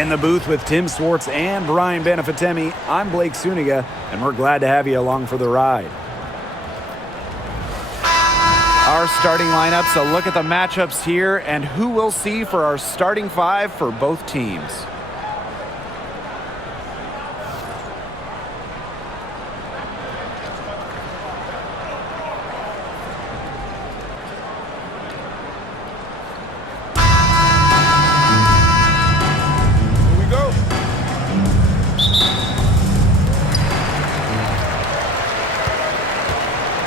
In the booth with Tim Swartz and Brian Benefitemi, I'm Blake Suniga, and we're glad to have you along for the ride. Our starting lineups, a look at the matchups here, and who we'll see for our starting five for both teams.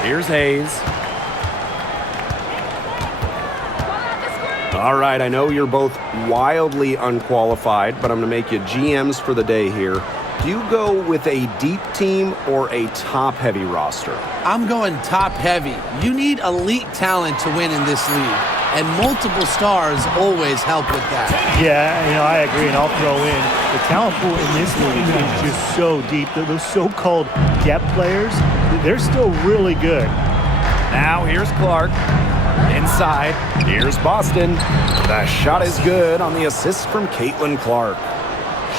Here's Hayes. All right, I know you're both wildly unqualified, but I'm going to make you GMs for the day here. Do you go with a deep team or a top-heavy roster? I'm going top-heavy. You need elite talent to win in this league, and multiple stars always help with that. Yeah, I agree, and I'll throw in the talent pool in this league is just so deep. Those so-called depth players, they're still really good. Now here's Clark. Inside, here's Boston. The shot is good on the assist from Caitlinclark.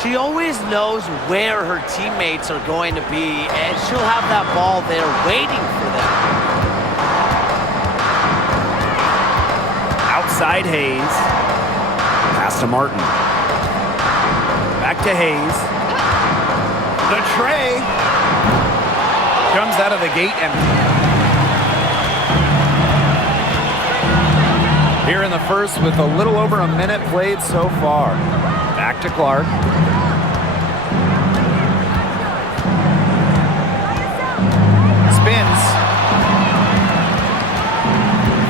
She always knows where her teammates are going to be, and she'll have that ball there waiting for them. Outside Hayes. Pass to Martin. Back to Hayes. The tray. Comes out of the gate and... Here in the first with a little over a minute played so far. Back to Clark. Spins.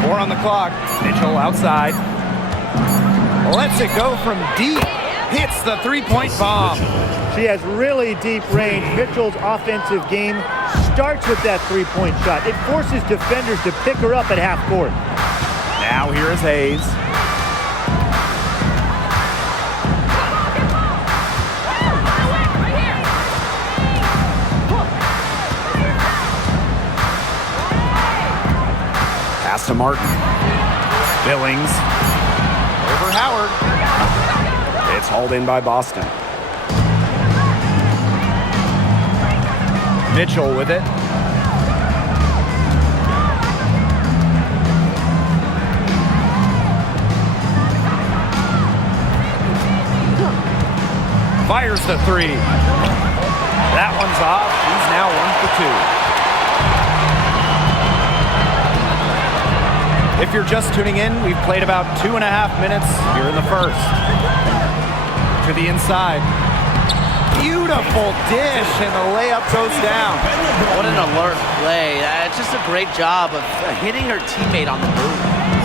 4 on the clock. Mitchell outside. Lets it go from deep. Hits the three-point bomb. She has really deep range. Mitchell's offensive game starts with that three-point shot. It forces defenders to pick her up at half court. Now here is Hayes. Pass to Martin. Billings. Over Howard. It's hauled in by Boston. Mitchell with it. Fires the three. That one's off. He's now 1 for 2. If you're just tuning in, we've played about 2.5 minutes here in the first. To the inside. Beautiful dish, and the layup goes down. What an alert play. It's just a great job of hitting her teammate on the move.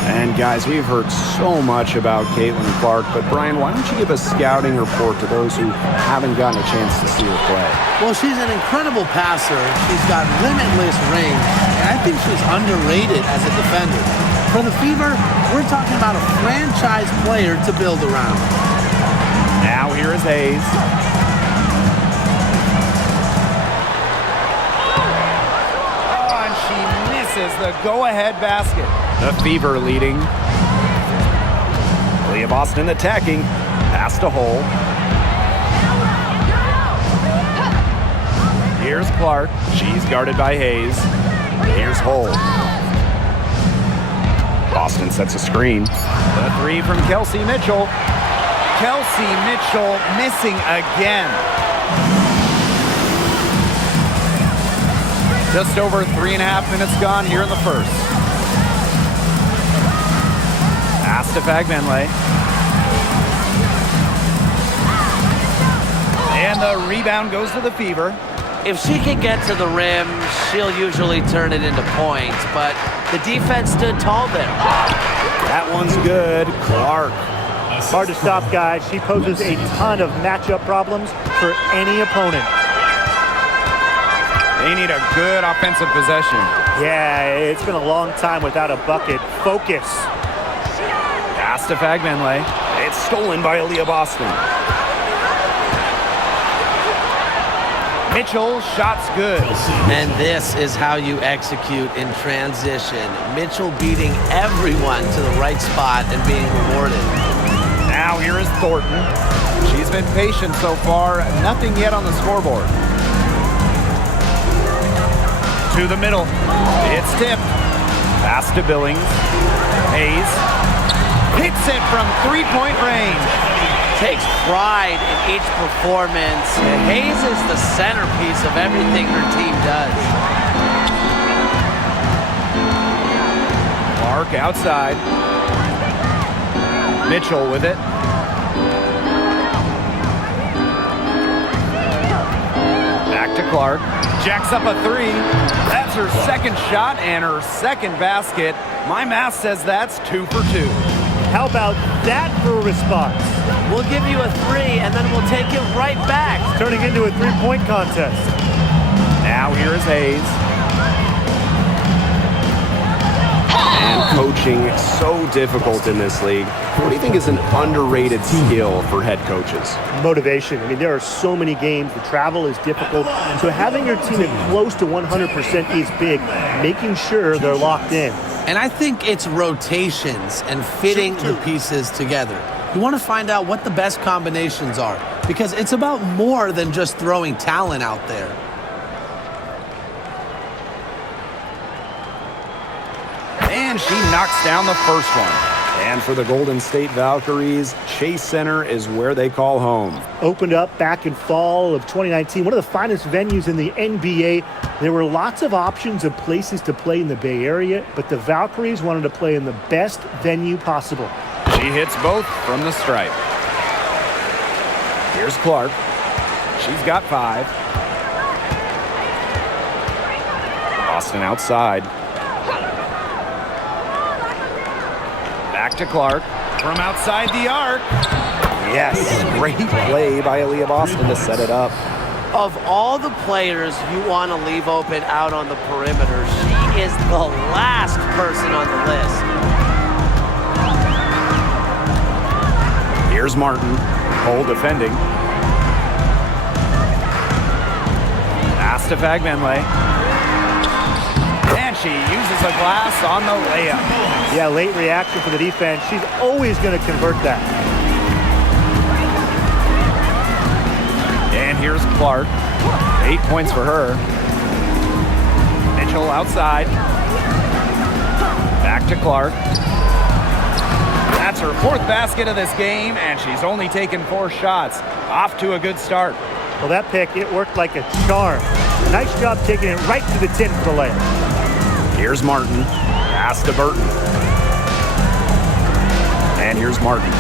And guys, we've heard so much about Caitlinclark, but Brian, why don't you give a scouting report to those who haven't gotten a chance to see her play? Well, she's an incredible passer. She's got limitless range, and I think she's underrated as a defender. For the Fever, we're talking about a franchise player to build around. Now here is Hayes. Oh, and she misses the go-ahead basket. The Fever leading. Leah Boston attacking. Pass to Hole. Here's Clark. She's guarded by Hayes. Here's Hole. Boston sets a screen. The three from Kelsey Mitchell. Kelsey Mitchell missing again. Just over 3.5 minutes gone here in the first. Pass to Fagbenle. And the rebound goes to the Fever. If she can get to the rim, she'll usually turn it into points, but the defense stood tall there. That one's good. Clark. Hard to stop, guys. She poses a ton of matchup problems for any opponent. They need a good offensive possession. Yeah, it's been a long time without a bucket. Focus. Pass to Fagbenle. It's stolen by Aaliyah Boston. Mitchell, shots good. And this is how you execute in transition. Mitchell beating everyone to the right spot and being rewarded. Now Now here is Thornton. She's been patient so far. Nothing yet on the scoreboard. To the middle. It's tipped. Pass to Billings. Hayes hits it from three-point range. Takes pride in each performance. Hayes is the centerpiece of everything her team does. Clark outside. Mitchell with it. Back to Clark. Jacks up a three. That's her second shot and her second basket. My math says that's 2 for 2. How about that for a response? We'll give you a three, and then we'll take it right back. It's turning into a three-point contest. Now here is Hayes. And coaching so difficult in this league. What do you think is an underrated skill for head coaches? Motivation. I mean, there are so many games. The travel is difficult. So having your team at close to 100% is big, making sure they're locked in. And I think it's rotations and fitting the pieces together. You want to find out what the best combinations are because it's about more than just throwing talent out there. And she knocks down the first one. And for the Golden State Valkyries, Chase Center is where they call home. Opened up back in fall of 2019, one of the finest venues in the NBA. There were lots of options of places to play in the Bay Area, but the Valkyries wanted to play in the best venue possible. She hits both from the stripe. Here's Clark. She's got 5. Boston outside. Back to Clark. From outside the arc. Yes, great play by Aaliyah Boston to set it up. Of all the players you want to leave open out on the perimeter, she is the last person on the list. Here's Martin. Cole defending. Pass to Fagbenley. And she uses a glass on the layup. Yeah, late reaction for the defense. She's always going to convert that. And here's Clark. 8 points for her. Mitchell outside. Back to Clark. That's her 4th basket of this game, and she's only taken 4 shots. Off to a good start. Well, that pick, it worked like a charm. Nice job taking it right to the tin for the layup. Here's Martin. Pass to Burton. And here's Martin.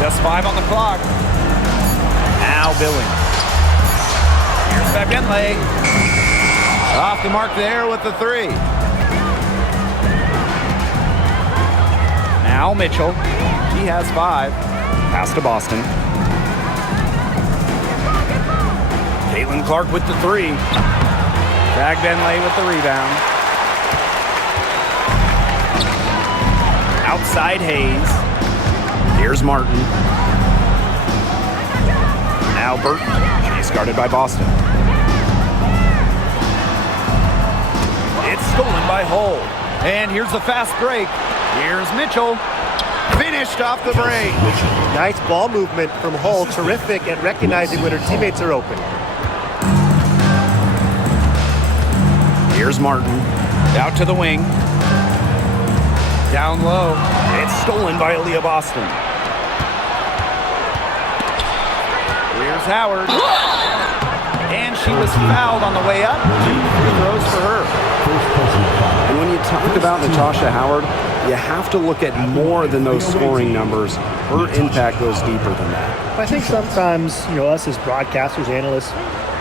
Just 5 on the clock. Now Billings. Here's Fagbenley. Off the mark there with the 3. Now Mitchell. He has 5. Pass to Boston. Caitlin-Clark with the 3. Fagbenley with the rebound. Outside Hayes. Here's Martin. Now Burton. She's guarded by Boston. It's stolen by Hull. And here's the fast break. Here's Mitchell. Finished off the break. Nice ball movement from Hull. Terrific at recognizing when her teammates are open. Here's Martin. Out to the wing. Down low. It's stolen by Aaliyah Boston. Here's Howard. And she was fouled on the way up. 2 free throws for her. And when you talk about Natasha Howard, you have to look at more than those scoring numbers. Her impact goes deeper than that. I think sometimes, us as broadcasters, analysts,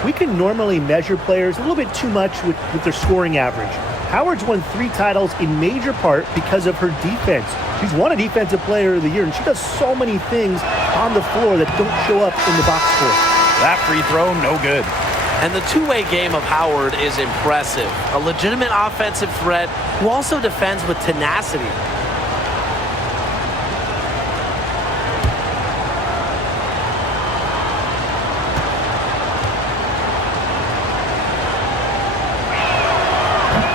we can normally measure players a little bit too much with their scoring average. Howard's won 3 titles in major part because of her defense. She's won a Defensive Player of the Year, and she does so many things on the floor that don't show up in the box score. That free throw, no good. And the two-way game of Howard is impressive. A legitimate offensive threat who also defends with tenacity.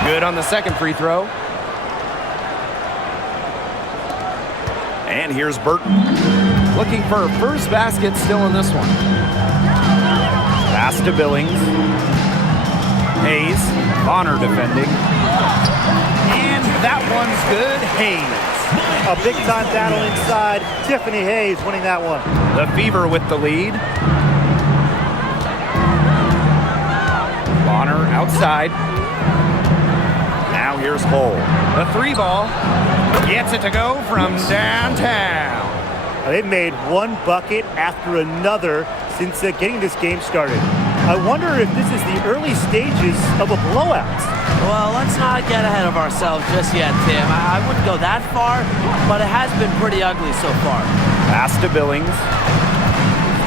Good on the second free throw. And here's Burton. Looking for a first basket still in this one. Pass to Billings. Hayes. Bonner defending. And that one's good. Hayes. A big-time battle inside. Tiffany Hayes winning that one. The Fever with the lead. Bonner outside. Now here's Hull. The 3-ball. Gets it to go from downtown. They've made one bucket after another since getting this game started. I wonder if this is the early stages of a blowout. Well, let's not get ahead of ourselves just yet, Tim. I wouldn't go that far, but it has been pretty ugly so far. Pass to Billings.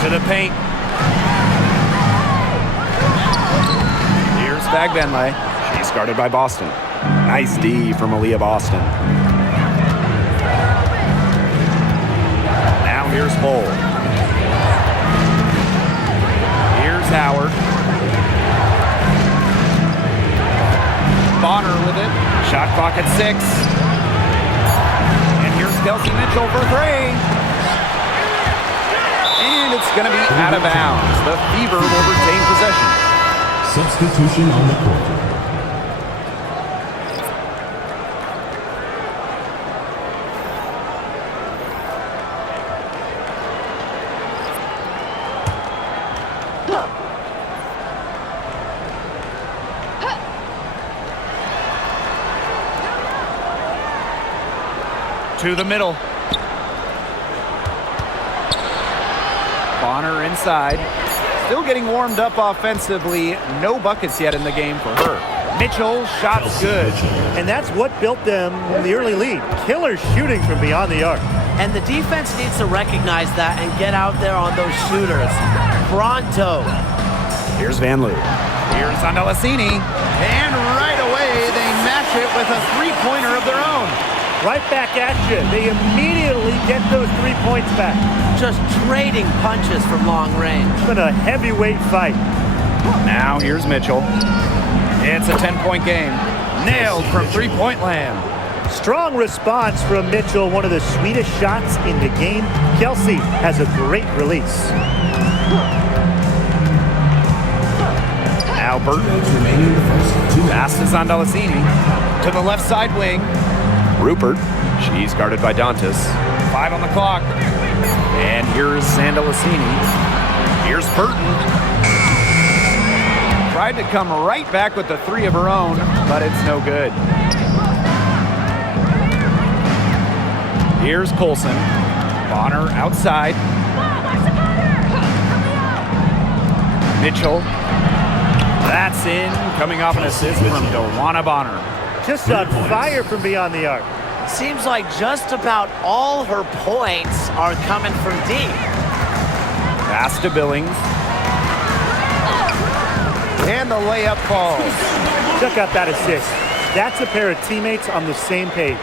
To the paint. Here's Bagbenley. She's guarded by Boston. Nice D from Aaliyah Boston. Now here's Hull. Here's Howard. Bonner with it. Shot clock at 6. And here's Kelsey Mitchell for 3. And it's going to be out of bounds. The Fever will retain possession. Substitution on the court. To the middle. Bonner inside. Still getting warmed up offensively. No buckets yet in the game for her. Mitchell, shots good. And that's what built them the early lead. Killer shooting from beyond the arc. And the defense needs to recognize that and get out there on those shooters. Pronto. Here's Van Loo. Here's Andalasini. And right away, they match it with a three-pointer of their own. Right back at you. They immediately get those 3 points back. Just trading punches from long range. It's been a heavyweight fight. Now here's Mitchell. It's a 10-point game. Nailed from three-point land. Strong response from Mitchell. One of the sweetest shots in the game. Kelsey has a great release. Now Burton. Passes on Andalasini. To the left side wing. Rupert. She's guarded by Dantas. 5 on the clock. And here's Andalasini. Here's Burton. Tried to come right back with the 3 of her own, but it's no good. Here's Colson. Bonner outside. Mitchell. That's in. Coming off an assist from Dewana Bonner. Just on fire from beyond the arc. Seems like just about all her points are coming from deep. Pass to Billings. And the layup falls. Check out that assist. That's a pair of teammates on the same page.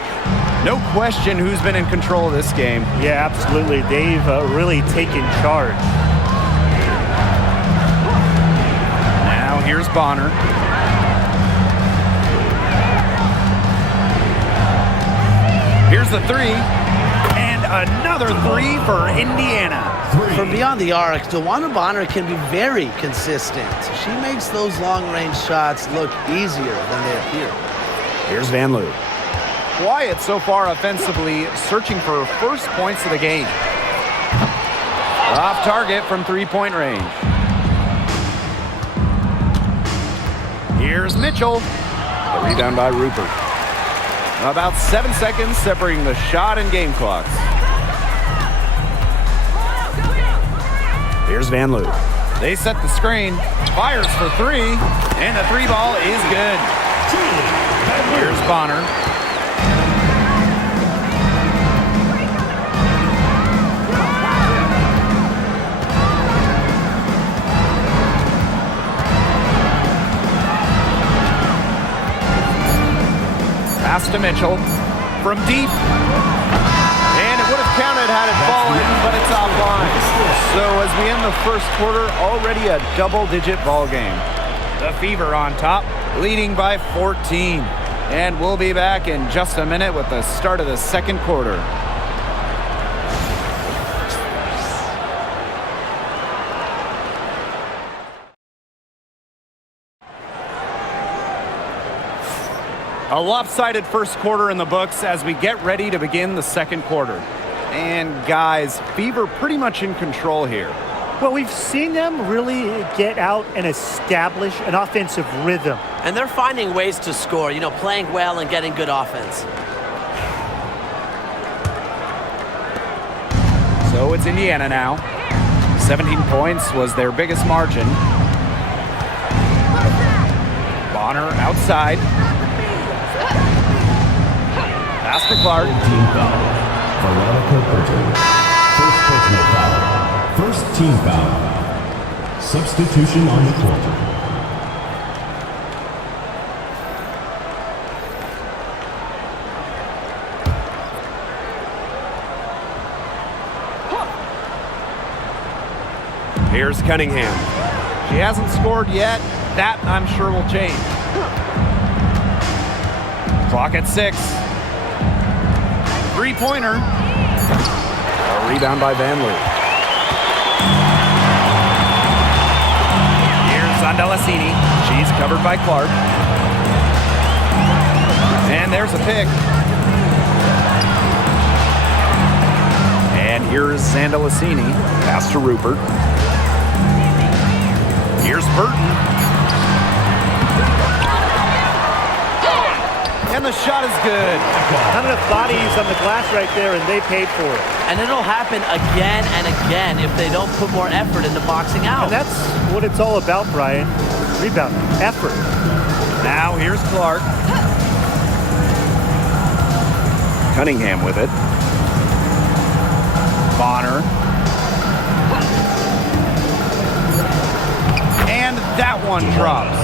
No question who's been in control of this game. Yeah, absolutely. They've really taken charge. Now here's Bonner. Here's the 3, and another 3 for Indiana. From beyond the arc, Dewana Bonner can be very consistent. She makes those long-range shots look easier than they appear. Here's Van Loo. Quiet so far offensively, searching for her first points of the game. Off target from three-point range. Here's Mitchell. The rebound by Rupert. About 7 seconds separating the shot and game clocks. Here's Van Loo. They set the screen. Fires for 3. And the 3-ball is good. Here's Bonner. Pass to Mitchell from deep. And it would have counted had it fallen, but it's offline. So as we end the first quarter, already a double-digit ball game. The Fever on top, leading by 14. And we'll be back in just a minute with the start of the second quarter. A lopsided first quarter in the books as we get ready to begin the second quarter. And guys, Fever pretty much in control here. Well, we've seen them really get out and establish an offensive rhythm. And they're finding ways to score, playing well and getting good offense. So it's Indiana now. 17 points was their biggest margin. Bonner outside. Pass to Clark. Team foul. Veronica Burton. First personal foul. First team foul. Substitution on the court. Here's Cunningham. She hasn't scored yet. That, I'm sure, will change. Clock at 6. Three-pointer. A rebound by VanLoo. Here's Zondelasini. She's covered by Clark. And there's a pick. And here's Zondelasini. Pass to Rupert. Here's Burton. And the shot is good. Not enough bodies on the glass right there, and they paid for it. And it'll happen again and again if they don't put more effort into boxing out. And that's what it's all about, Brian. Rebound, effort. Now here's Clark. Cunningham with it. Bonner. And that one drops.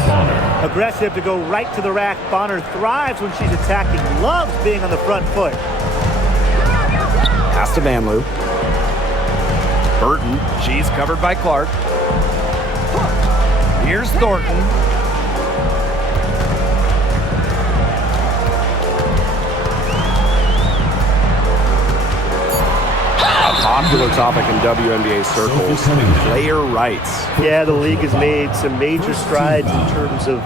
Aggressive to go right to the rack. Bonner thrives when she's attacking. Loves being on the front foot. Pass to VanLoo. Burton. She's covered by Clark. Here's Thornton. Popular topic in WNBA circles, player rights. Yeah, the league has made some major strides in terms of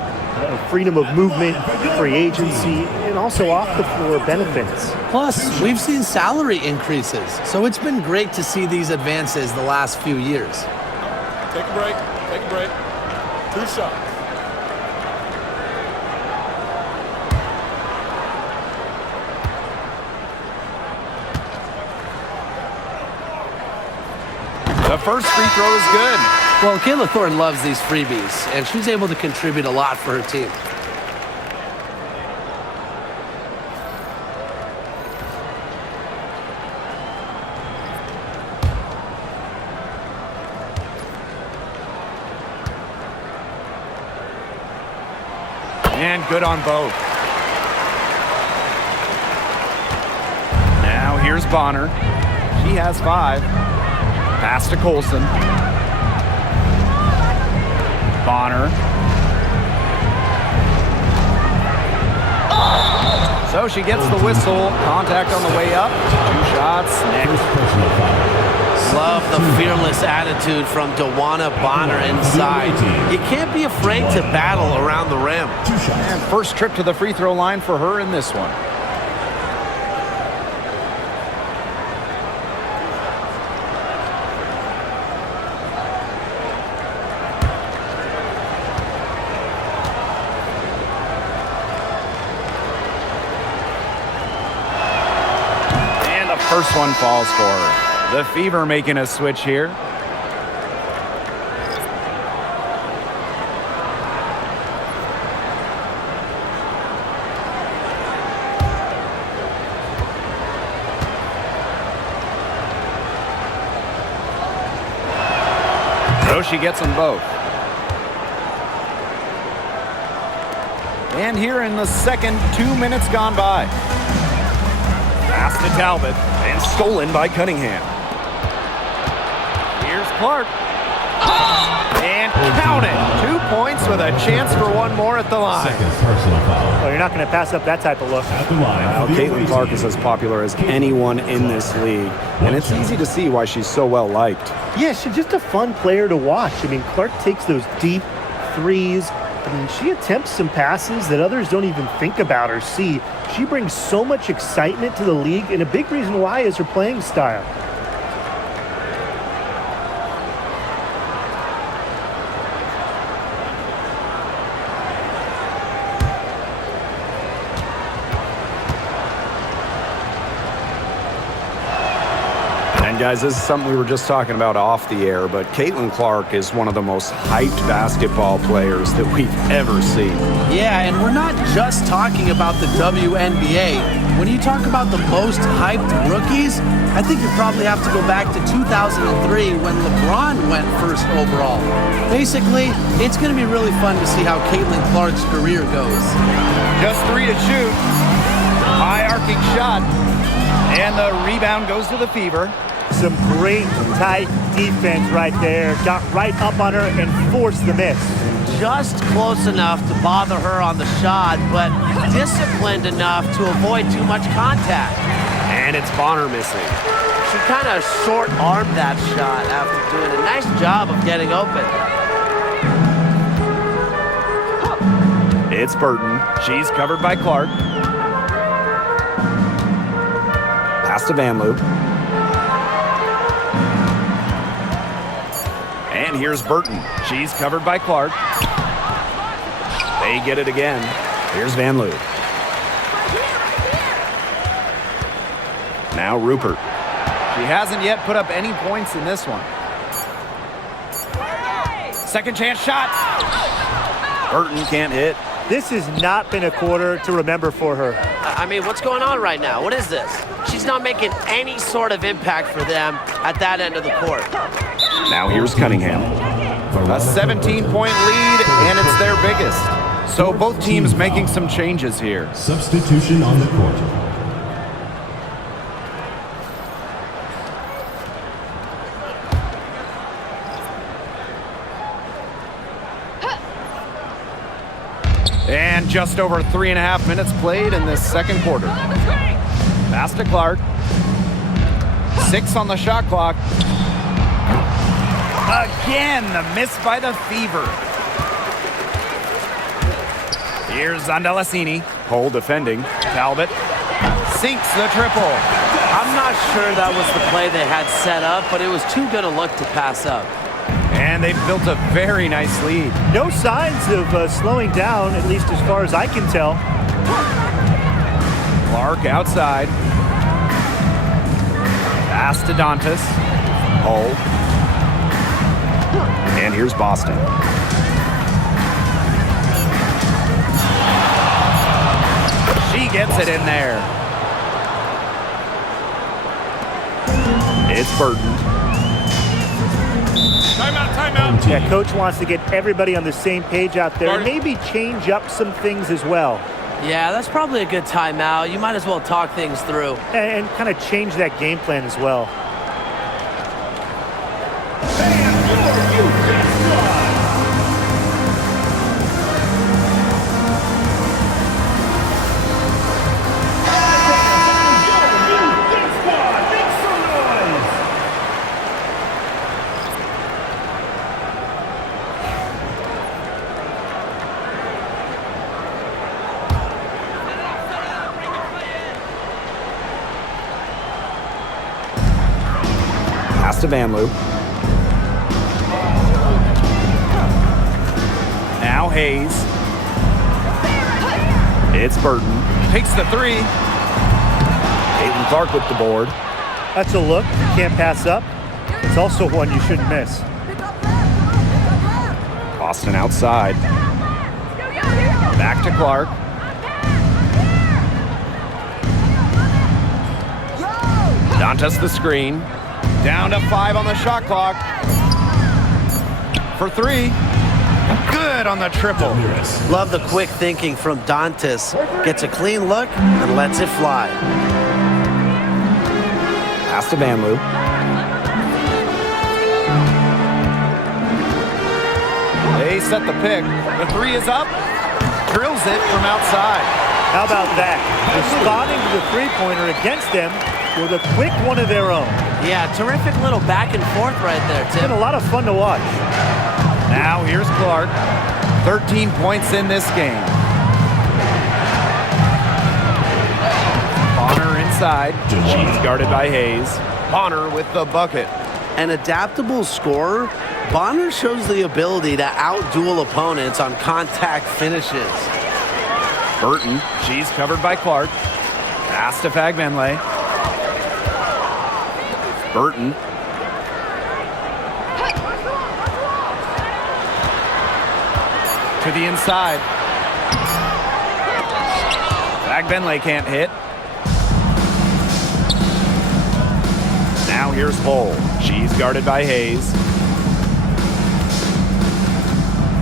freedom of movement, free agency, and also off-the-floor benefits. Plus, we've seen salary increases, so it's been great to see these advances the last few years. Take a break. Take a break. 2 shots. The first free throw is good. Well, Kayla Thornton loves these freebies, and she's able to contribute a lot for her team. And good on both. Now here's Bonner. She has 5. Pass to Colson. Bonner. So she gets the whistle. Contact on the way up. 2 shots. Next. Love the fearless attitude from Dawana Bonner inside. You can't be afraid to battle around the rim. And first trip to the free throw line for her in this one. First one falls for her. The Fever making a switch here. So she gets them both. And here in the second, 2 minutes gone by. Pass to Talbot. And stolen by Cunningham. Here's Clark. And count it. 2 points with a chance for one more at the line. Second personal foul. Oh, you're not going to pass up that type of look. At the line. for the Caitlin away Clark team. is as popular as anyone in this league, and it's easy to see why she's so well liked. Yeah, she's just a fun player to watch. I mean, Clark takes those deep threes. I mean, she attempts some passes that others don't even think about or see. She brings so much excitement to the league, and a big reason why is her playing style. And guys, this is something we were just talking about off the air, but Caitlin Clark is one of the most hyped basketball players that we've ever seen. Yeah, and we're not just talking about the WNBA. When you talk about the most hyped rookies, I think you probably have to go back to 2003 when LeBron went first overall. Basically, it's going to be really fun to see how Caitlin Clark's career goes. Just 3 to shoot. High arcing shot. And the rebound goes to the Fever. Some great tight defense right there. Got right up on her and forced the miss. Just close enough to bother her on the shot, but disciplined enough to avoid too much contact. And it's Bonner missing. She kind of short-armed that shot after doing a nice job of getting open. It's Burton. She's covered by Clark. Pass to Van Loo. And here's Burton. She's covered by Clark. They get it again. Here's Van Loo. Now Rupert. She hasn't yet put up any points in this one. Second chance shot. Burton can't hit. This has not been a quarter to remember for her. I mean, what's going on right now? What is this? She's not making any sort of impact for them at that end of the court. Now here's Cunningham. A 17-point lead, and it's their biggest. So both teams making some changes here. Substitution on the court. And just over 3.5 minutes played in this second quarter. Pass to Clark. 6 on the shot clock. Again, the miss by the Fever. Here's Zandalasini. Cole defending. Talbot sinks the triple. I'm not sure that was the play they had set up, but it was too good a look to pass up. And they've built a very nice lead. No signs of slowing down, at least as far as I can tell. Clark outside. Pass to Dantas. Hull. And here's Boston. She gets it in there. It's Burton. Timeout, timeout. Yeah, coach wants to get everybody on the same page out there. Guard it. Maybe change up some things as well. Yeah, that's probably a good timeout. You might as well talk things through. And kind of change that game plan as well. Pass to Van Loo. Now Hayes. It's Burton. Takes the 3. Caitlin Clark with the board. That's a look you can't pass up. It's also one you shouldn't miss. Boston outside. Back to Clark. Dantas the screen. Down to 5 on the shot clock. For 3. Good on the triple. Love the quick thinking from Dantas. Gets a clean look and lets it fly. Pass to Van Loo. They Hayes set the pick. The three is up. Drills it from outside. How about that? Responding to the three-pointer against them with a quick one of their own. Yeah, terrific little back and forth right there, It's Tim. been a lot of fun to watch. Now here's Clark. 13 points in this game. Bonner inside. She's guarded by Hayes. Bonner with the bucket. An adaptable scorer, Bonner shows the ability to outduel opponents on contact finishes. Burton. She's covered by Clark. Pass to Fagbenle. Burton. To the inside. Fagbenle can't hit. Now here's Hull. She's guarded by Hayes.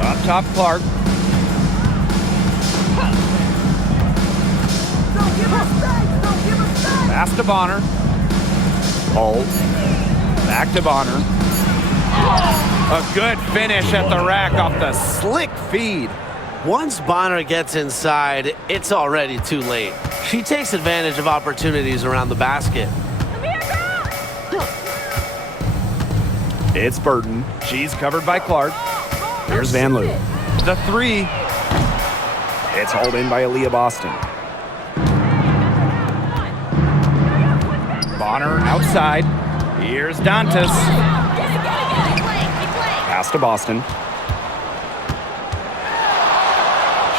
Up top, Clark. Pass to Bonner. Hull. Back to Bonner. A good finish at the rack off the slick feed. Once Bonner gets inside, it's already too late. She takes advantage of opportunities around the basket. It's Burton. She's covered by Clark. Here's Van Loo. The three. It's hauled in by Aaliyah Boston. Bonner outside. Here's Dantas. Pass to Boston.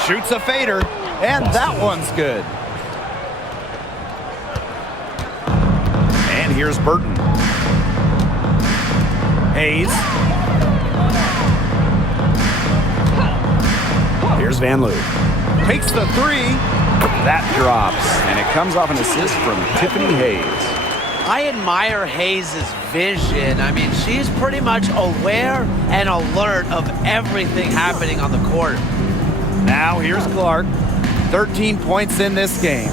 Shoots a fader, and that one's good. And here's Burton. Hayes. Here's Van Loo. Takes the three. That drops, and it comes off an assist from Tiffany Hayes. I admire Hayes' vision. I mean, she's pretty much aware and alert of everything happening on the court. Now here's Clark. 13 points in this game.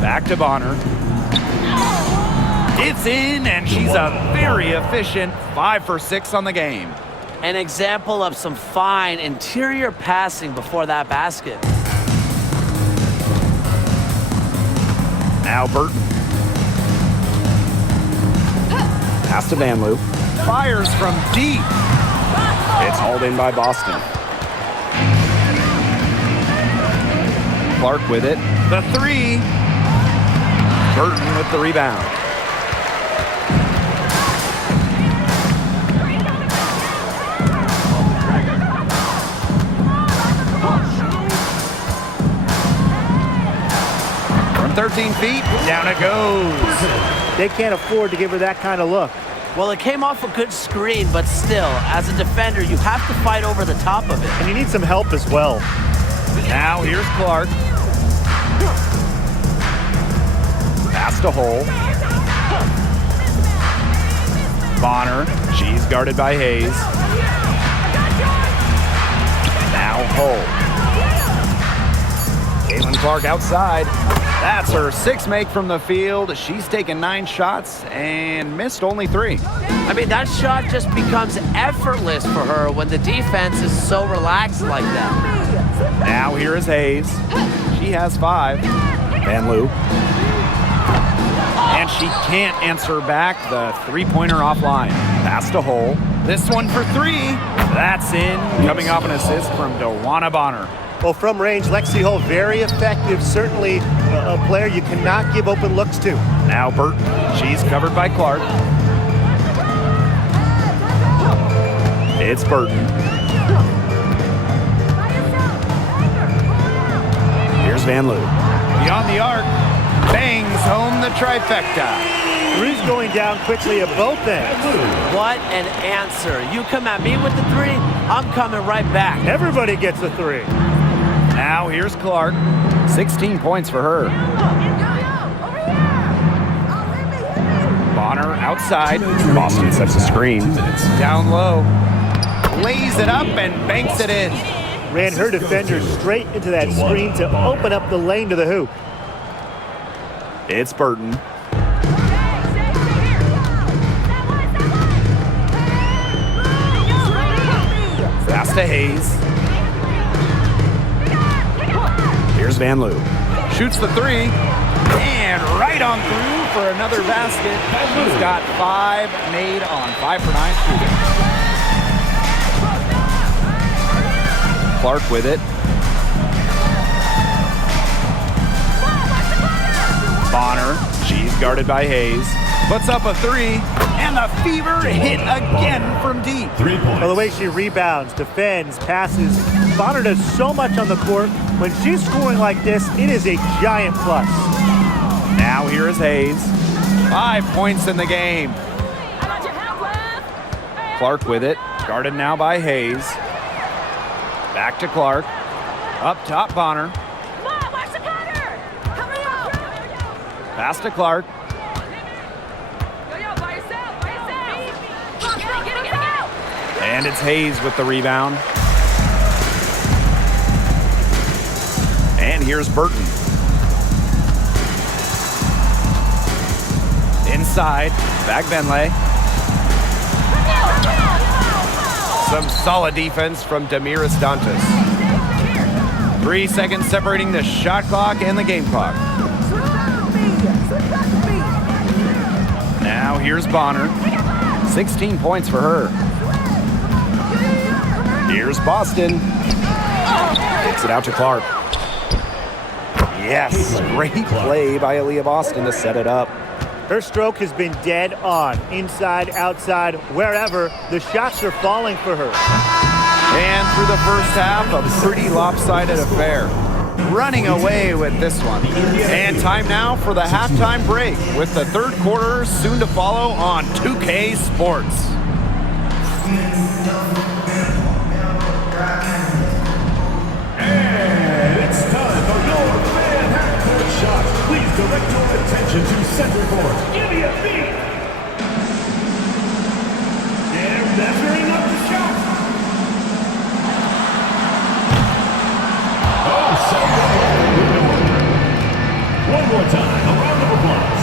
Back to Bonner. It's in, and she's a very efficient 5 for 6 on the game. An example of some fine interior passing before that basket. Now Burton. Pass to Van Loo. Fires from deep. It's hauled in by Boston. Clark with it. The three. Burton with the rebound. From 13 feet, down it goes. They can't afford to give her that kind of look. Well, it came off a good screen, but still, as a defender, you have to fight over the top of it. And you need some help as well. Now here's Clark. Pass to Hull. Bonner. She's guarded by Hayes. Now Hull. Caitlin Clark outside. That's her 6th make from the field. She's taken 9 shots and missed only 3. I mean, that shot just becomes effortless for her when the defense is so relaxed like that. Now here is Hayes. She has 5. Van Loo. And she can't answer back the three-pointer offline. Pass to Hull. This one for 3. That's in. Coming off an assist from Wnba Bonner. Well, from range, Lexi Hull, very effective. Certainly a player you cannot give open looks to. Now Burton. She's covered by Clark. It's Burton. Here's Van Loo. Beyond the arc. Bangs home the trifecta. Three's going down quickly at both ends. What an answer. You come at me with the 3, I'm coming right back. Everybody gets a 3. Now here's Clark. 16 points for her. Bonner outside. Boston sets a screen. Down low. Lays it up and banks it in. Ran her defender straight into that screen to open up the lane to the hoop. It's Burton. to Hayes. Here's Van Loo. Shoots the three. And right on through for another basket. He's got 5 made on 5 for 9 shooting. Clark with it. Bonner. She's guarded by Hayes. Puts up a 3. And the fever hit again from deep. 3 points. Well, the way she rebounds, defends, passes, Bonner does so much on the court. When she's scoring like this, it is a giant plus. Now here is Hayes. 5 points in the game. Clark with it. Guarded now by Hayes. Back to Clark. Up top, Bonner. Pass to Clark. And it's Hayes with the rebound. And here's Burton. Inside, back Benley. Some solid defense from Damiris Dantas. 3 seconds separating the shot clock and the game clock. Now here's Bonner. 16 points for her. Here's Boston. Takes it out to Clark. Yes, great play by Aaliyah Boston to set it up. Her stroke has been dead on. Inside, outside, wherever. The shots are falling for her. And through the first half, a pretty lopsided affair. Running away with this one. And time now for the halftime break with the third quarter soon to follow on 2K Sports. And it's time for your fan half-court shots. Please direct your attention to center court. Give me a beat. They're measuring up the shot. Oh, so good. One more time. A round of applause.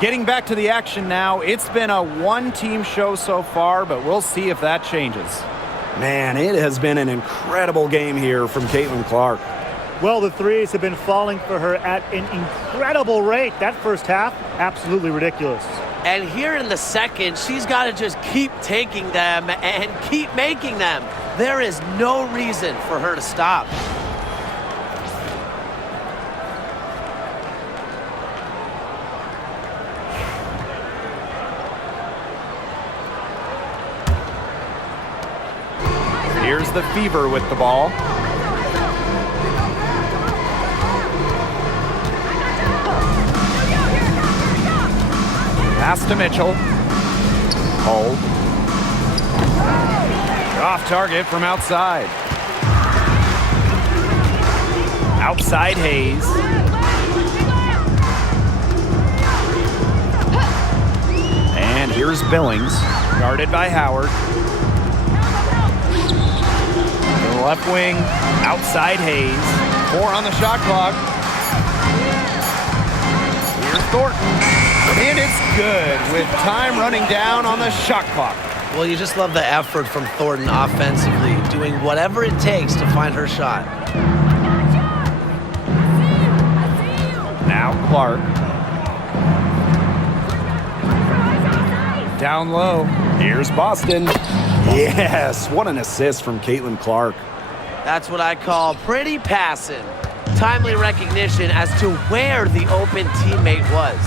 Getting back to the action now. It's been a one-team show so far, but we'll see if that changes. Man, it has been an incredible game here from Caitlin Clark. Well, the threes have been falling for her at an incredible rate. That first half, absolutely ridiculous. And here in the second, she's got to just keep taking them and keep making them. There is no reason for her to stop. Here's the Fever with the ball. Pass to Mitchell. Hold. Off target from outside. Outside Hayes. And here's Billings, guarded by Howard. The left wing, outside Hayes. 4 on the shot clock. Here's Thornton. And it's good with time running down on the shot clock. Well, you just love the effort from Thornton offensively, doing whatever it takes to find her shot. Now Clark. Down low. Here's Boston. Yes, what an assist from Caitlin Clark. That's what I call pretty passing. Timely recognition as to where the open teammate was.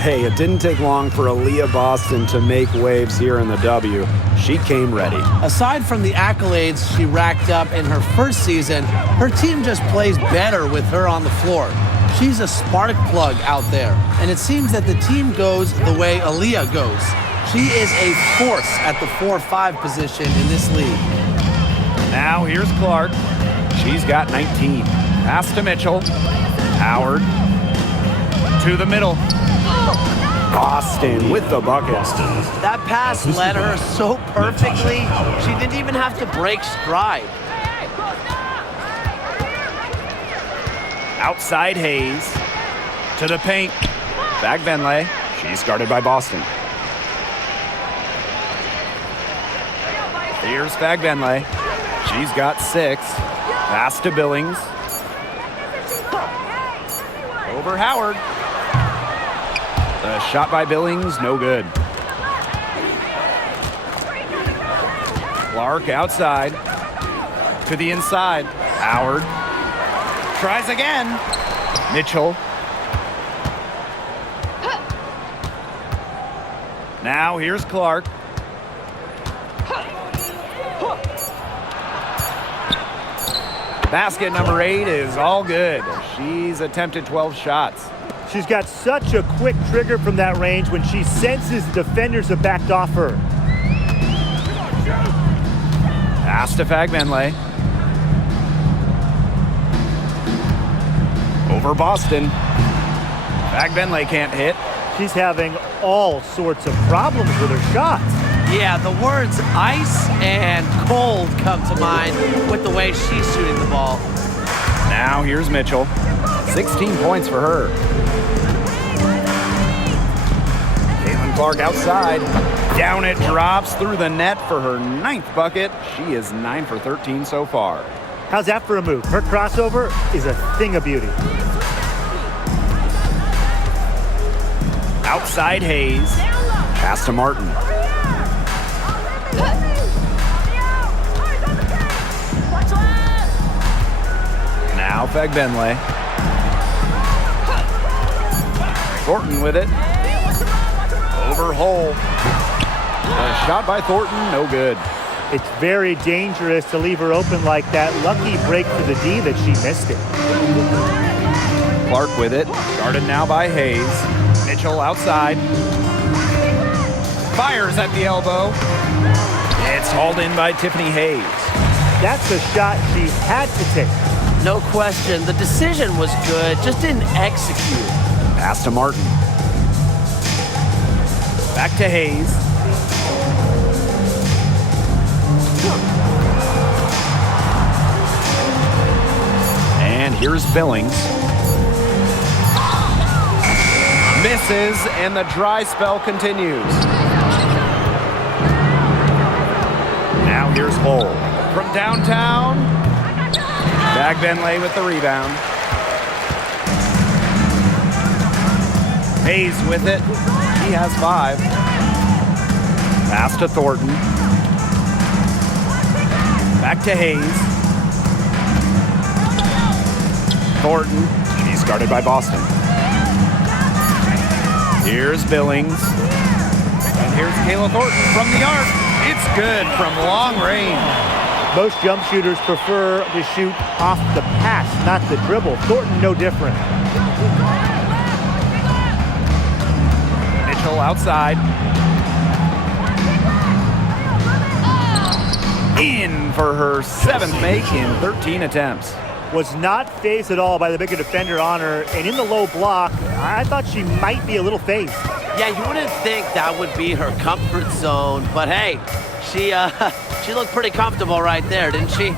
Hey, it didn't take long for Aaliyah Boston to make waves here in the W. She came ready. Aside from the accolades she racked up in her first season, her team just plays better with her on the floor. She's a spark plug out there, and it seems that the team goes the way Aaliyah goes. She is a force at the 4-5 position in this league. Now here's Clark. She's got 19. Pass to Mitchell. Howard. To the middle. Boston with the bucket. That pass led her so perfectly, she didn't even have to break stride. Outside Hayes. To the paint. Fagbenle. She's guarded by Boston. Here's Fagbenle. She's got 6. Pass to Billings. Over Howard. The shot by Billings, no good. Clark outside. To the inside. Howard. Tries again. Mitchell. Now here's Clark. Basket number 8 is all good. She's attempted 12 shots. She's got such a quick trigger from that range when she senses the defenders have backed off her. Pass to Fagbenle. Over Boston. Fagbenle can't hit. She's having all sorts of problems with her shots. Yeah, the words ice and cold come to mind with the way she's shooting the ball. Now here's Mitchell. 16 points for her. Clark outside. Down it drops through the net for her 9th bucket. She is 9 for 13 so far. How's that for a move? Her crossover is a thing of beauty. Outside Hayes. Pass to Martin. Now Fagbenle. Thornton with it. Over Hole. A shot by Thornton, no good. It's very dangerous to leave her open like that. Lucky break for the D that she missed it. Clark with it. Guarded now by Hayes. Mitchell outside. Fires at the elbow. It's hauled in by Tiffany Hayes. That's a shot she had to take. No question. The decision was good, just didn't execute. Pass to Martin. Back to Hayes. And here's Billings. Misses, and the dry spell continues. Now here's Hole. From downtown, Fagbenle with the rebound. Hayes with it. He has 5. Pass to Thornton. Back to Hayes. Thornton. She's guarded by Boston. Here's Billings. And here's Kayla Thornton from the arc. It's good from long range. Most jump shooters prefer to shoot off the pass, not the dribble. Thornton, no different. Mitchell outside. In for her 7th make in 13 attempts. Was not phased at all by the bigger defender on her. And in the low block, I thought she might be a little phased. Yeah, you wouldn't think that would be her comfort zone, but hey, she looked pretty comfortable right there, didn't she?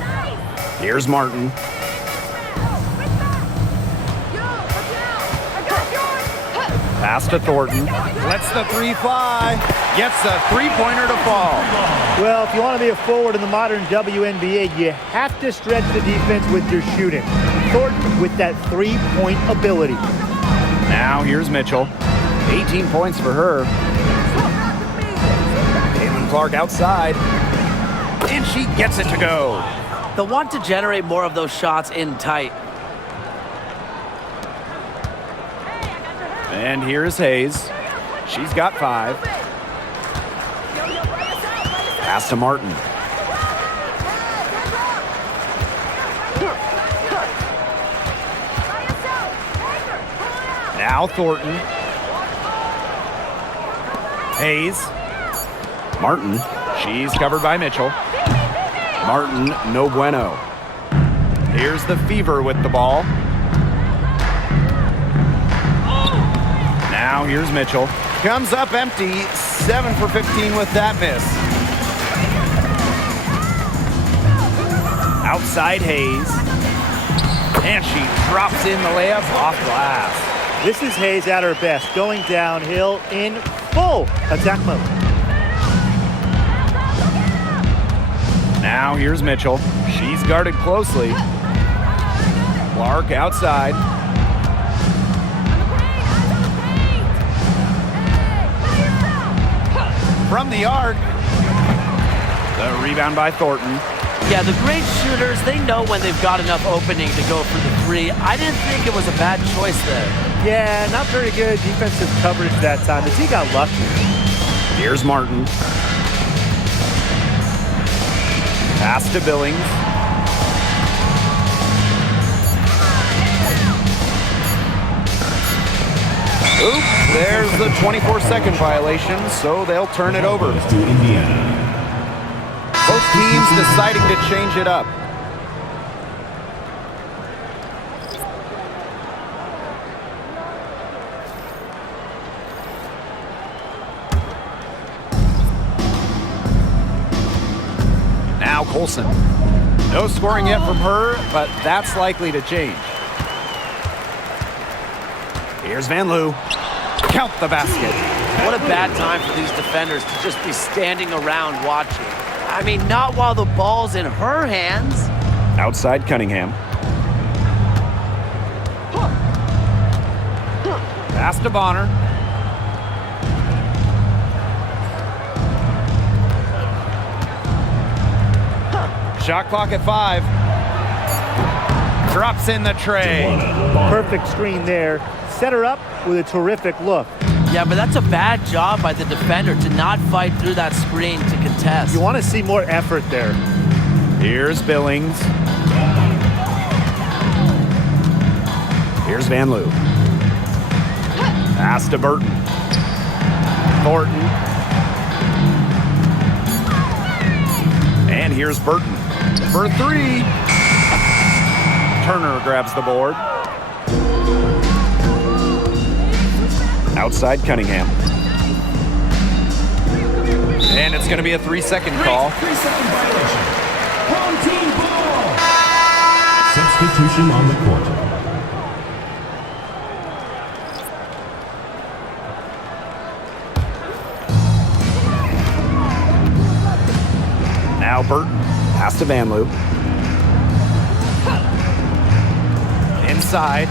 Here's Martin. Pass to Thornton. Lets the 3 fly. Gets a 3-pointer to fall. Well, if you want to be a forward in the modern WNBA, you have to stretch the defense with your shooting. Thornton with that 3-point ability. Now here's Mitchell. 18 points for her. Caitlin Clark outside. And she gets it to go. They'll want to generate more of those shots in tight. And here's Hayes. She's got 5. Pass to Martin. Now Thornton. Hayes. Martin. She's covered by Mitchell. Martin, no bueno. Here's the Fever with the ball. Now here's Mitchell. Comes up empty. 7 for 15 with that miss. Outside Hayes. And she drops in the layup off glass. This is Hayes at her best, going downhill in full attack mode. Now here's Mitchell. She's guarded closely. Clark outside. From the arc. The rebound by Thornton. Yeah, the great shooters, they know when they've got enough opening to go for the 3. I didn't think it was a bad choice there. Yeah, not very good defensive coverage that time. The team got lucky. Here's Martin. Pass to Billings. Oops, there's the 24-second violation, so they'll turn it over. To Indiana. Both teams deciding to change it up. Now Colson. No scoring yet from her, but that's likely to change. Here's Van Loo. Count the basket. What a bad time for these defenders to just be standing around watching. I mean, not while the ball's in her hands. Outside Cunningham. Pass to Bonner. Shot clock at 5. Drops in the tray. Perfect screen there. Set her up with a terrific look. Yeah, but that's a bad job by the defender to not fight through that screen to contest. You want to see more effort there. Here's Billings. Here's Van Loo. Pass to Burton. Thornton. And here's Burton for 3. Turner grabs the board. Outside Cunningham. And it's going to be a 3-second call. 3-second violation. Home team ball. Substitution on the court. Now Burton. Pass to Van Loo. Inside.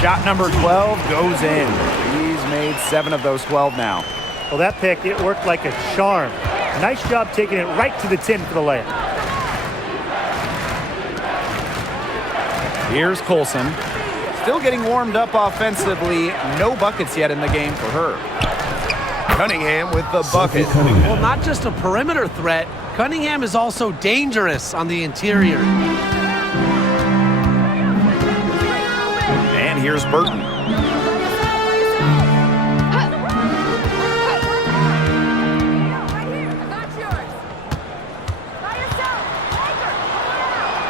Shot number 12 goes in. He's made 7 of those 12 now. Well, that pick, it worked like a charm. Nice job taking it right to the tin for the layup. Here's Colson. Still getting warmed up offensively. No buckets yet in the game for her. Cunningham with the bucket. Well, not just a perimeter threat. Cunningham is also dangerous on the interior. And here's Burton.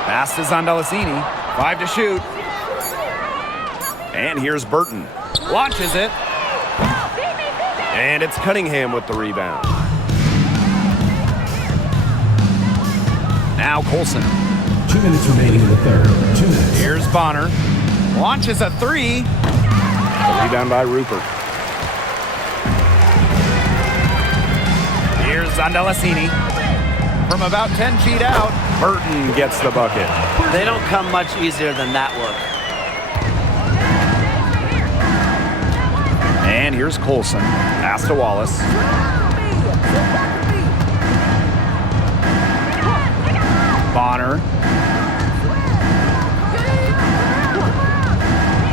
Pass to Zondalicini. 5 to shoot. And here's Burton. Launches it. And it's Cunningham with the rebound. Now Colson. 2 minutes remaining in the third. 2 minutes. Here's Bonner. Launches a 3. The rebound by Rupert. Here's Zondalicini. From about 10 feet out, Burton gets the bucket. They don't come much easier than that look. and here's Colson. Pass to Wallace. Bonner.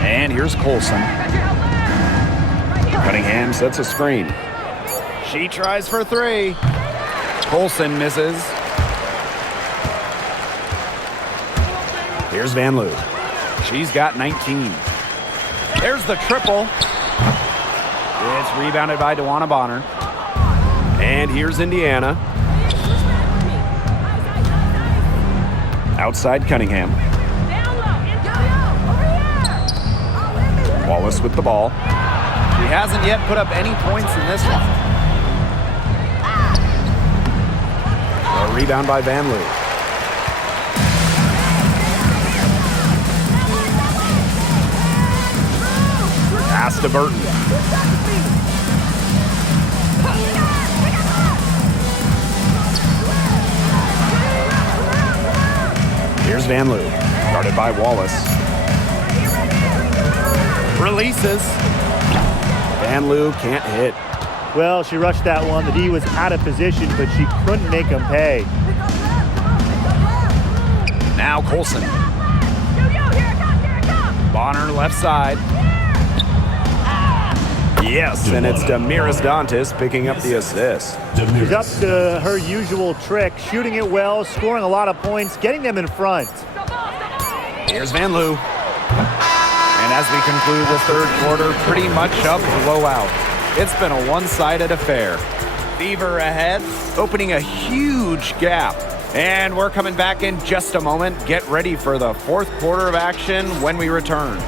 And here's Colson. Cunningham sets a screen. She tries for three. Colson misses. Here's Van Loo. She's got 19. There's the triple. It's rebounded by Dwana Bonner. And here's Indiana. Outside Cunningham. Wallace with the ball. She hasn't yet put up any points in this one. A rebound by Van Loo. Pass to Burton. Here's Van Loo, guarded by Wallace. Releases. Van Loo can't hit. Well, she rushed that one. The D was out of position, but she couldn't make him pay. Now Colson. Bonner left side. Yes, and it's Damiris Dantas picking up the assist. She's up to her usual trick, shooting it well, scoring a lot of points, getting them in front. Here's Van Loo. And as we conclude the third quarter, pretty much a blowout. It's been a one-sided affair. Fever ahead, opening a huge gap. And we're coming back in just a moment. Get ready for the fourth quarter of action when we return.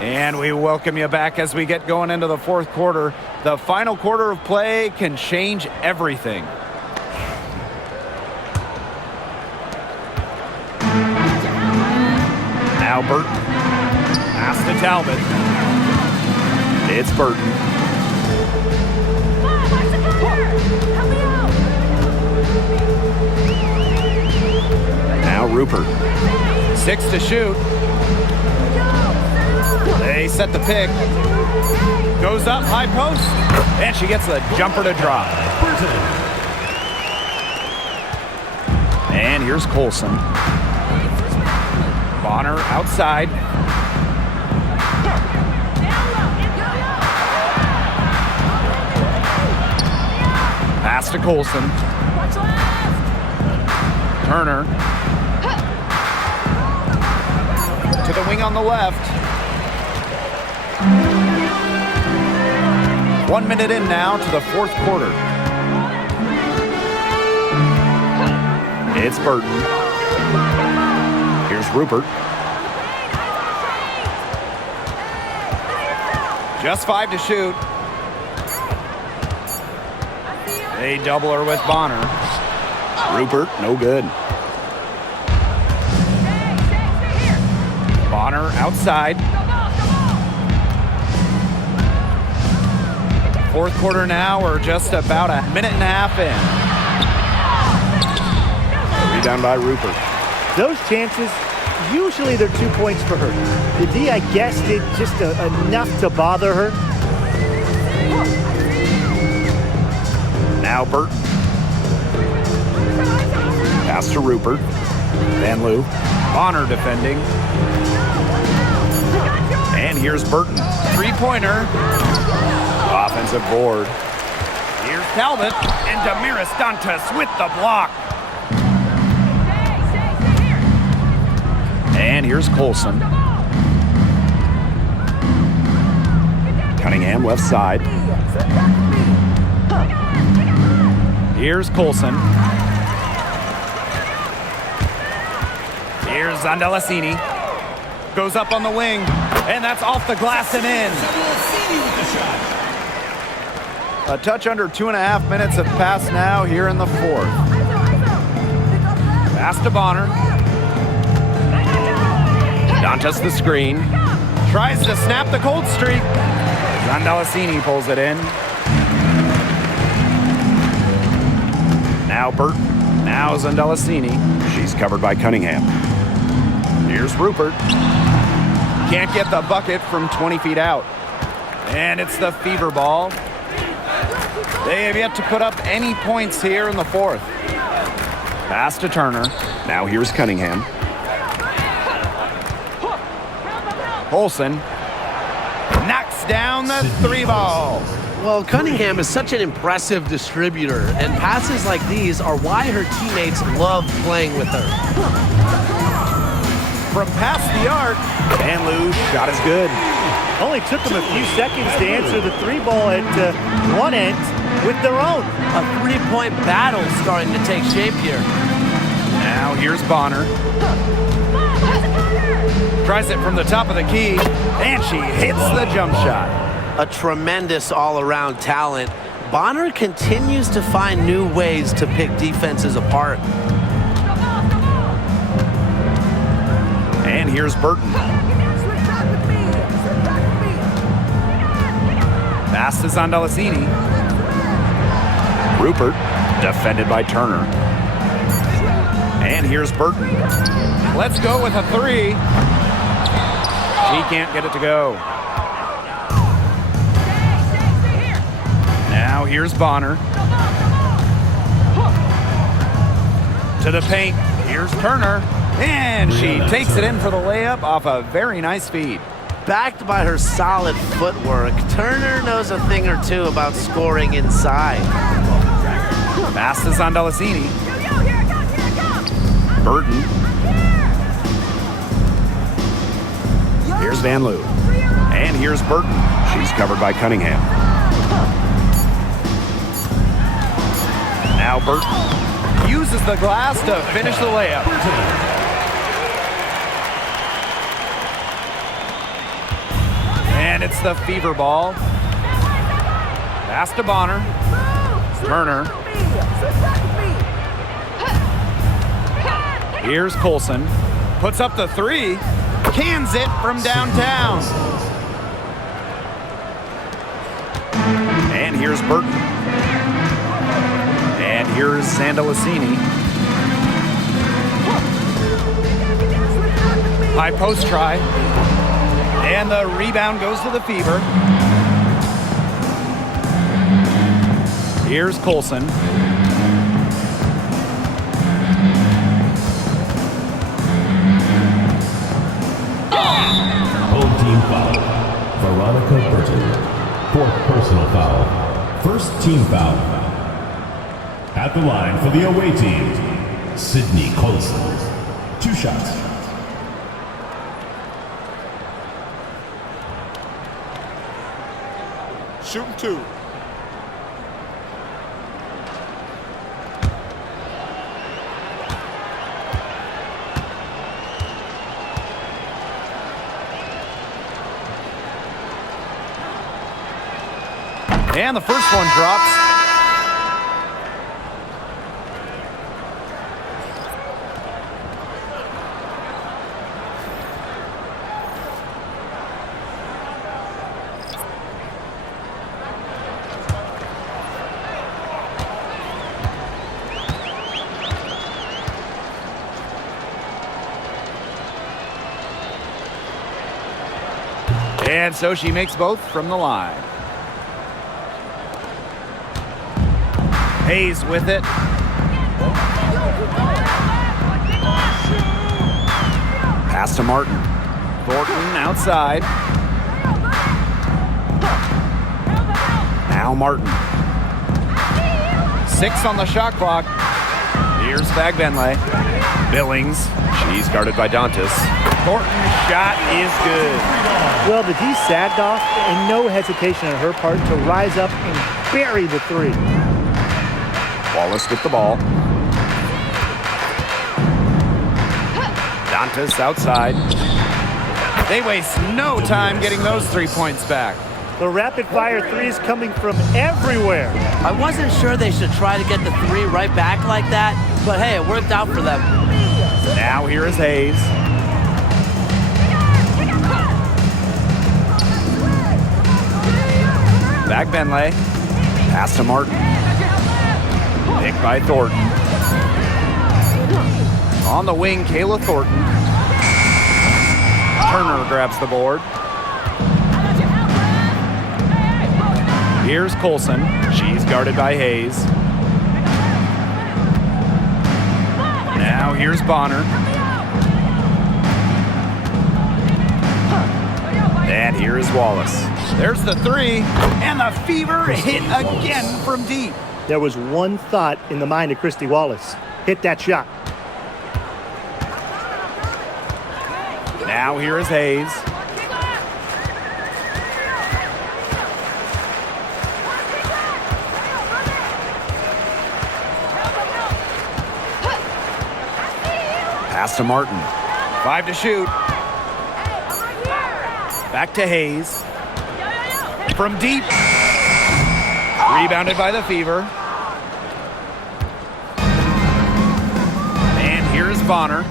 And we welcome you back as we get going into the fourth quarter. The final quarter of play can change everything. Now Burton. Pass to Talbot. It's Burton. Now Rupert. 6 to shoot. They set the pick. Goes up, high post. And she gets a jumper to drop. And here's Colson. Bonner outside. Pass to Colson. Turner. To the wing on the left. 1 minute in now to the fourth quarter. It's Burton. Here's Rupert. Just 5 to shoot. They double her with Bonner. Rupert, no good. Bonner outside. Fourth quarter now, we're just about a minute and a half in. Rebound by Rupert. Those chances, usually they're 2 points for her. The D, I guess, did just enough to bother her. Now Burton. Pass to Rupert. Van Loo. Bonner defending. And here's Burton. Three-pointer. Offensive board. Here's Talbot. And Damiris Dantas with the block. And here's Colson. Cunningham left side. Here's Colson. Here's Zandalasini. Goes up on the wing. And that's off the glass and in. A touch under 2.5 minutes have passed now here in the fourth. Pass to Bonner. Dantas the screen. Tries to snap the cold streak. Zandalasini pulls it in. Now Burton. Now Zandalasini. She's covered by Cunningham. Here's Rupert. Can't get the bucket from 20 feet out. And it's the fever ball. They have yet to put up any points here in the fourth. Pass to Turner. Now here's Cunningham. Olsen knocks down the three ball. Well, Cunningham is such an impressive distributor, and passes like these are why her teammates love playing with her. From past the arc, Van Loo, shot is good. Only took them a few seconds to answer the three ball at one end with their own. A three-point battle starting to take shape here. now here's Bonner. Tries it from the top of the key, and she hits the jump shot. A tremendous all-around talent. Bonner continues to find new ways to pick defenses apart. And here's Burton. Pass to Zandalacini. Rupert, defended by Turner. And here's Burton. Let's go with a three. She can't get it to go. Now here's Bonner. To the paint. Here's Turner. And she takes it in for the layup off a very nice feed. Backed by her solid footwork, Turner knows a thing or two about scoring inside. Pass to Zandalacini. Burton. Here's Van Loo. And here's Burton. She's covered by Cunningham. Now Burton uses the glass to finish the layup. And it's the fever ball. Pass to Bonner. Turner. Here's Colson. Puts up the three. Cans it from downtown. And here's Burton. And here's Zandalacini. High post try. And the rebound goes to the Fever. Here's Colson. Home team foul. Veronica Burton. Fourth personal foul. First team foul. At the line for the away team, Sydney Colson. 2 shots. Shooting 2. And the first one drops. And so she makes both from the line. Hayes with it. Pass to Martin. Thornton outside. Now Martin. 6 on the shot clock. Here's Fagbenle. Billings. She's guarded by Dantas. Thornton's shot is good. Well, the D sagged off, and no hesitation on her part to rise up and bury the three. Wallace with the ball. Dantas outside. They waste no time getting those 3 points back. The rapid-fire threes coming from everywhere. I wasn't sure they should try to get the three right back like that, but hey, it worked out for them. Now here is Hayes. Fagbenle. Pass to Martin. Picked by Thornton. On the wing, Kayla Thornton. Turner grabs the board. Here's Colson. She's guarded by Hayes. Now here's Bonner. And here is Wallace. There's the three. And the Fever hit again from deep. There was one thought in the mind of Christy Wallace. Hit that shot. Now here is Hayes. Pass to Martin. 5 to shoot. Back to Hayes. From deep. Rebounded by the Fever. And here's Bonner.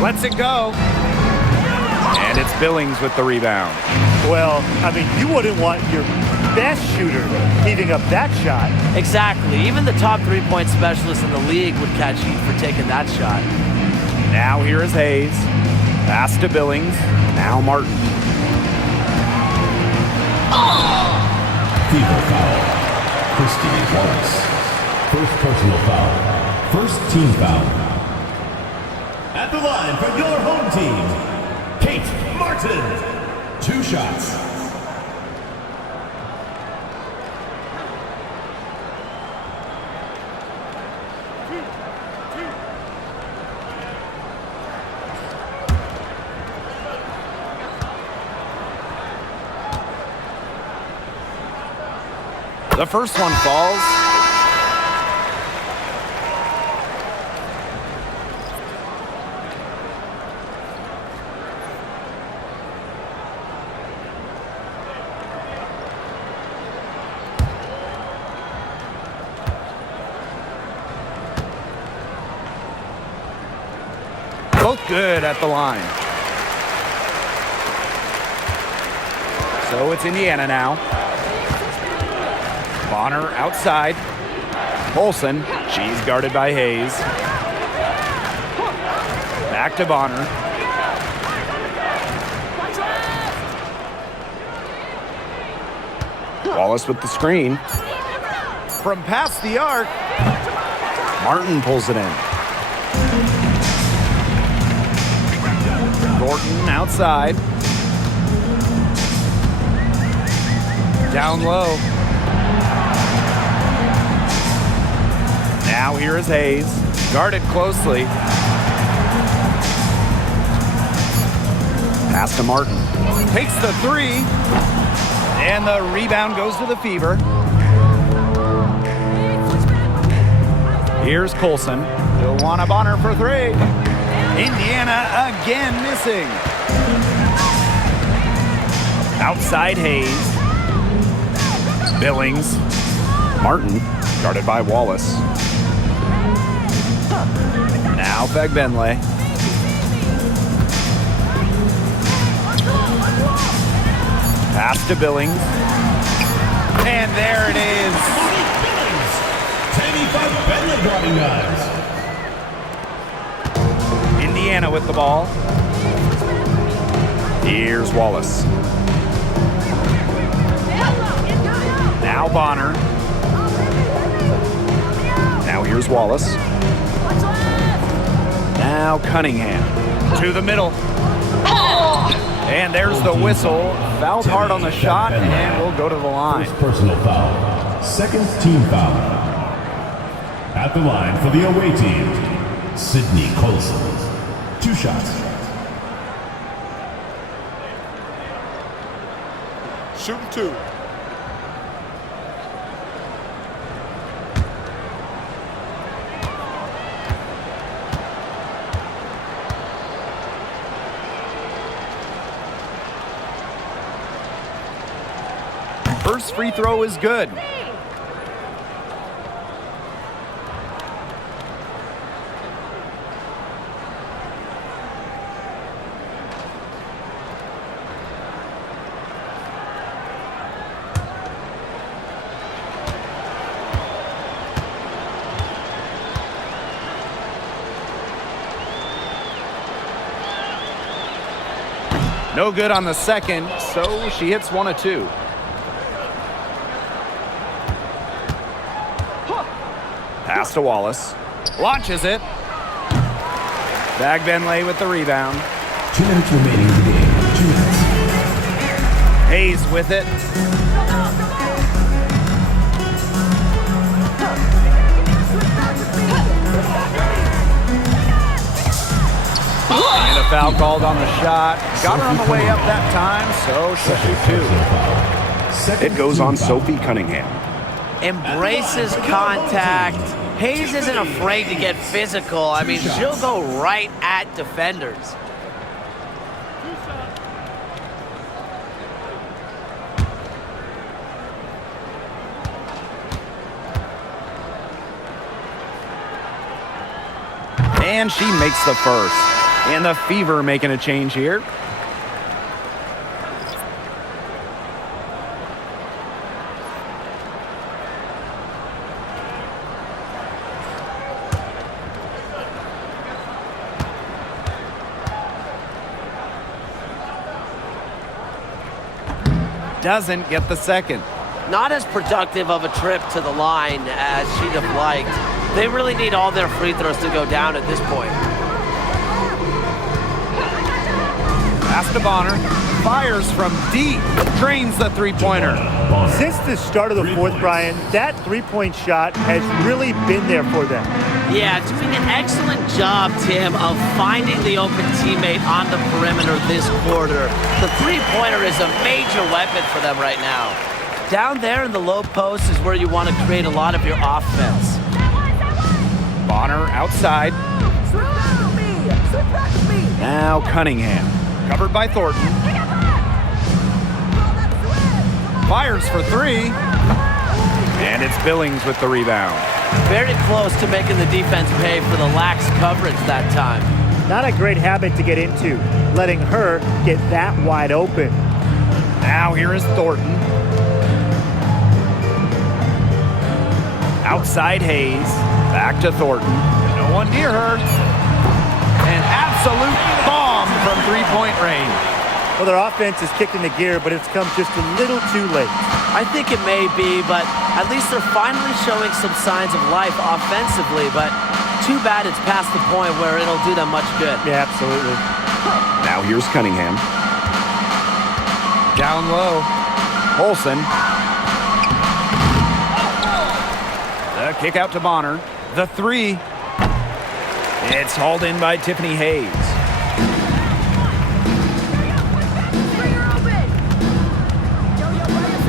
Lets it go. And it's Billings with the rebound. Well, I mean, you wouldn't want your best shooter heaving up that shot. Exactly. Even the top three-point specialist in the league would catch heat for taking that shot. Now here is Hayes. Pass to Billings. Now Martin. Fever foul. Christy Wallace. First personal foul. First team foul. At the line for your home team, Kate Martin. 2 shots. The first one falls. Both good at the line. So it's Indiana now. Bonner outside. Olsen, she's guarded by Hayes. Back to Bonner. Wallace with the screen. From past the arc, Martin pulls it in. Gordon outside. Down low. Now here is Hayes, guarded closely. Pass to Martin. Takes the three. And the rebound goes to the Fever. Here's Colson. Wnba Bonner for 3. Indiana again missing. Outside Hayes. Billings. Martin, guarded by Wallace. Now Fagbenle. Pass to Billings. And there it is. Tammy Fagbenle dropping guys. Indiana with the ball. Here's Wallace. Now Bonner. Now here's Wallace. Now Cunningham. To the middle. And there's the whistle. Fouled hard on the shot and will go to the line. First personal foul. Second team foul. At the line for the away team, Sydney Colson. 2 shots. Shooting 2. First free throw is good. No good on the second, so she hits 1 of 2. Pass to Wallace. Launches it. Bagbenlay with the rebound. 2 minutes remaining in the game. 2 minutes. Hayes with it. And a foul called on the shot. Got her on the way up that time, so she'll shoot 2. It goes on Sophie Cunningham. Embraces contact. Hayes isn't afraid to get physical. I mean, she'll go right at defenders. And she makes the first. And the Fever making a change here. Doesn't get the second. Not as productive of a trip to the line as she'd have liked. They really need all their free throws to go down at this point. Pass to Bonner. Fires from deep. Drains the three-pointer. Since the start of the fourth, Brian, that three-point shot has really been there for them. Yeah, doing an excellent job, Tim, of finding the open teammate on the perimeter this quarter. The three-pointer is a major weapon for them right now. Down there in the low post is where you want to create a lot of your offense. Bonner outside. Now Cunningham. Covered by Thornton. Fires for 3. And it's Billings with the rebound. Very close to making the defense pay for the lax coverage that time. Not a great habit to get into, letting her get that wide open. Now here is Thornton. Outside Hayes. Back to Thornton. No one near her. An absolute bomb from three-point range. Well, their offense is kicked into gear, but it's come just a little too late. I think it may be, but at least they're finally showing some signs of life offensively, but too bad it's past the point where it'll do them much good. Yeah, absolutely. Now here's Cunningham. Down low. Olsen. The kick out to Bonner. The 3. It's hauled in by Tiffany Hayes.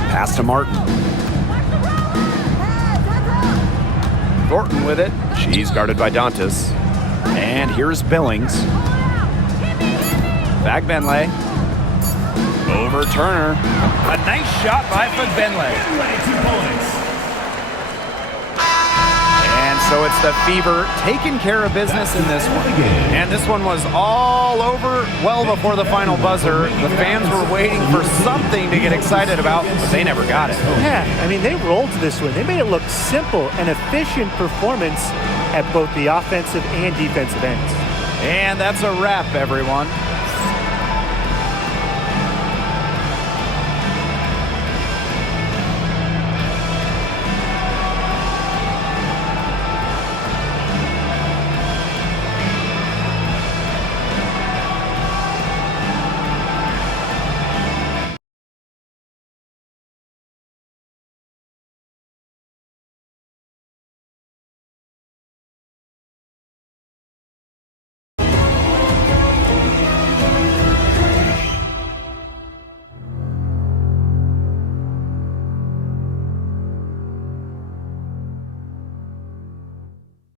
Pass to Martin. Thornton with it. She's guarded by Dantas. And here's Billings. Bagbenlay. Over Turner. A nice shot by Bagbenlay. And so it's the Fever taking care of business in this one. And this one was all over well before the final buzzer. The fans were waiting for something to get excited about, but they never got it. Yeah, I mean, they rolled to this one. They made it look simple and efficient performance at both the offensive and defensive ends. And that's a wrap, everyone.